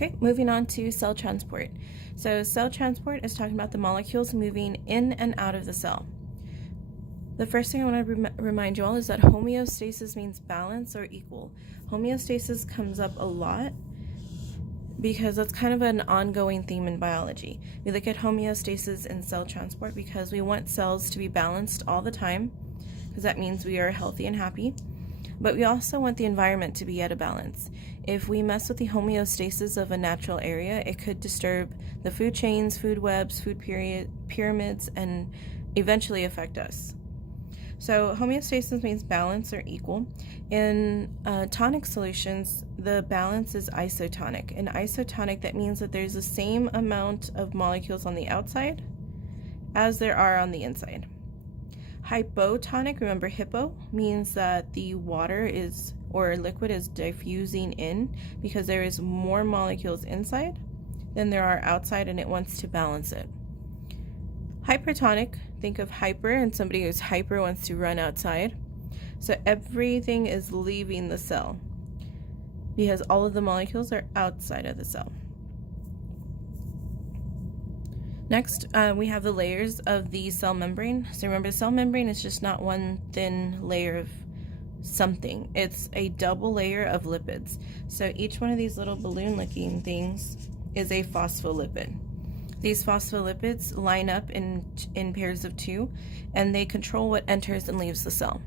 Okay, moving on to cell transport. So cell transport is talking about the molecules moving in and out of the cell. The first thing I want to remind you all is that homeostasis means balance or equal. Homeostasis comes up a lot because that's kind of an ongoing theme in biology. We look at homeostasis in cell transport because we want cells to be balanced all the time, because that means we are healthy and happy. But we also want the environment to be at a balance. If we mess with the homeostasis of a natural area, it could disturb the food chains, food webs, food pyramids, and eventually affect us. So homeostasis means balance or equal. In tonic solutions, the balance is isotonic. In isotonic, that means that there's the same amount of molecules on the outside as there are on the inside. Hypotonic, remember hypo, means that the water is, or liquid is diffusing in because there is more molecules inside than there are outside, and it wants to balance it. Hypertonic, think of hyper, and somebody who's hyper wants to run outside. So everything is leaving the cell because all of the molecules are outside of the cell. Next, we have the layers of the cell membrane. So remember, the cell membrane is just not one thin layer of something. It's a double layer of lipids. So each one of these little balloon-looking things is a phospholipid. These phospholipids line up in pairs of two, and they control what enters and leaves the cell.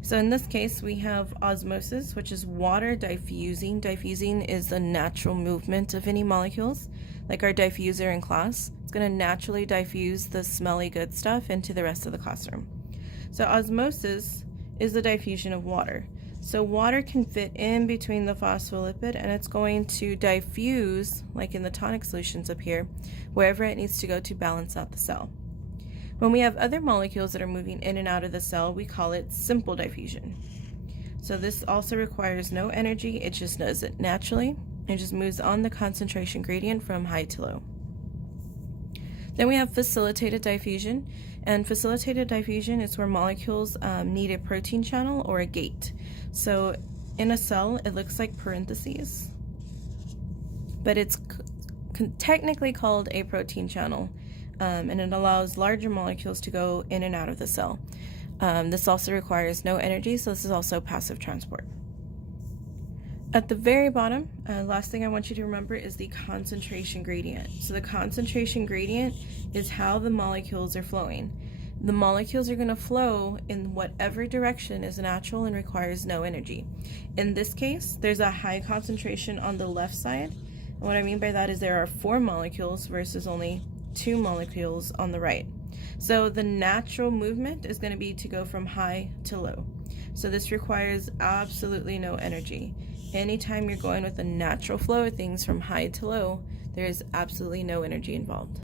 So in this case, we have osmosis, which is water diffusing. Diffusing is the natural movement of any molecules, like our diffuser in class. It's going to naturally diffuse the smelly good stuff into the rest of the classroom. So osmosis is the diffusion of water. So water can fit in between the phospholipid, and it's going to diffuse, like in the tonic solutions up here, wherever it needs to go to balance out the cell. When we have other molecules that are moving in and out of the cell, we call it simple diffusion. So this also requires no energy. It just does it naturally. It just moves on the concentration gradient from high to low. Then we have facilitated diffusion, and facilitated diffusion is where molecules need a protein channel or a gate. So in a cell, it looks like parentheses, but it's technically called a protein channel, and it allows larger molecules to go in and out of the cell. This also requires no energy, so this is also passive transport. At the very bottom, last thing I want you to remember is the concentration gradient. So the concentration gradient is how the molecules are flowing. The molecules are going to flow in whatever direction is natural and requires no energy. In this case, there's a high concentration on the left side. And what I mean by that is there are 4 molecules versus only 2 molecules on the right. So the natural movement is going to be to go from high to low. So this requires absolutely no energy. Anytime you're going with a natural flow of things from high to low, there is absolutely no energy involved.